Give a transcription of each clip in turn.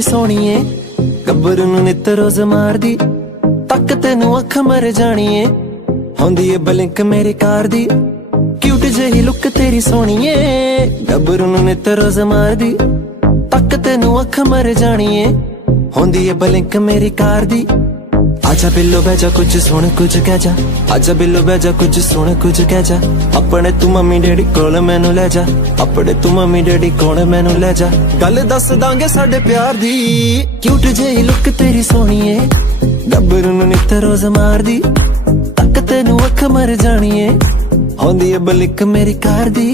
तेरी सोहणीए गब्बरू नूं नित रोज मारदी तक तेनू अख मर जाणीए होंदी ए बलिंक मेरी कार दी क्यूट जही लुक तेरी सोहणीए गब्बरू नूं नित रोज मारदी तक तेनू अख मर जाणीए होंदी ए बलिंक मेरी कार दी आजा बिल्लो बह जा कुछ सुन कुछ कह जा आजा बिल्लो बह जा कुछ सुन कुछ कह जा अपने तू मम्मी डैडी कोल मैनू ले जा अपने तू मम्मी डैडी कोल मैनू ले जा गल दस दांगे साडे प्यार दी क्यूट जेही लुक तेरी सोहणीए गब्बरू नूं नित रोज मारदी तक तेनू अख मर जाणीए होंदी ए बलिक मेरी कार दी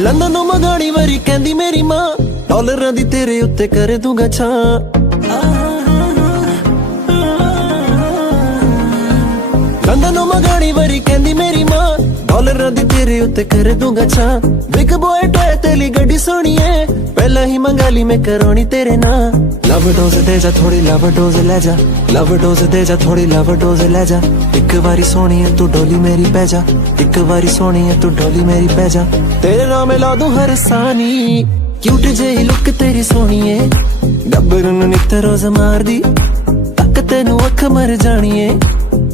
लंदन मंगाणी वारी कहंदी मेरी मां डॉलरां दी तेरे उत्ते कर दूंगा छां लंदन मंगाणी वारी कहंदी मेरी मां डॉलरां दी तेरे उत्ते कर दूंगा छां बिग बॉय टॉय तेली गड्डी सोहणीए पहला ही मंगा ली मैं करौणी तेरे नां लव डोज दे जा थोड़ी लव डोज ले जा लव डोज दे जा थोड़ी लव डोज ले जा एक बारी सोहणीए तू डोली मेरी पै जा एक बारी सोहणीए तू डोली मेरी पै जा तेरे नाम ला दूं हर सानी क्यूट जेही लुक तेरी सोहणीए गब्बरू नूं नित रोज मारदी तक तेनू अख मर जाणीए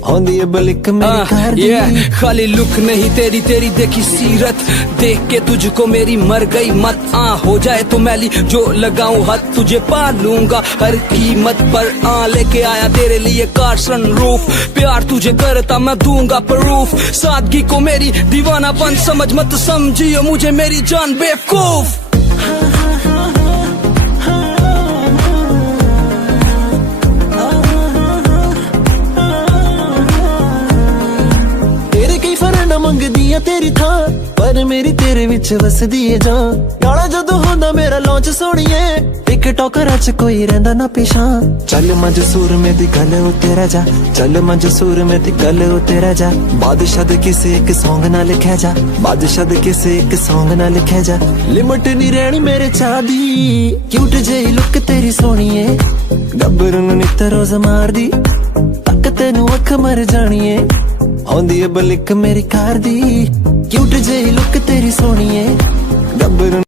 होंदी ए बलिक मेरी कार दी खाली लुक नहीं तेरी तेरी देखी सीरत देख के तुझको मेरी मर गई मत हो जाए तो मैली जो लगाऊं हाथ तुझे पा लूंगा हर कीमत पर लेके आया तेरे लिए कार सनरूफ प्यार तुझे करता मैं दूंगा प्रूफ सादगी को मेरी दीवानापन समझ मत समझियो मुझे मेरी जान बेवकूफ मंगदी तेरी थां पर मेरी तेरे विच वसदी है जान गाना जदों होंदा मेरा लॉन्च सोहणीए टिकटॉकर च कोई रहिंदा ना पिछां चल मंज सूर में दी गल उत्ते रह जा चल मंज सूर में दी गल उत्ते रह जा बादशाह दे किसे एक सॉन्ग ना लिखा जा बादशाह दे किसे एक सॉन्ग ना लिखा जा लिमिट नहीं रहनी मेरे चाह दी क्यूट जेही लुक तेरी सोहणीए गब्बरू नूं नित रोज मारदी तक तेनू अख मर जाणीए होंदी ए बलिक मेरी कार दी क्यूट जेही लुक तेरी सोहणीए गब्बरू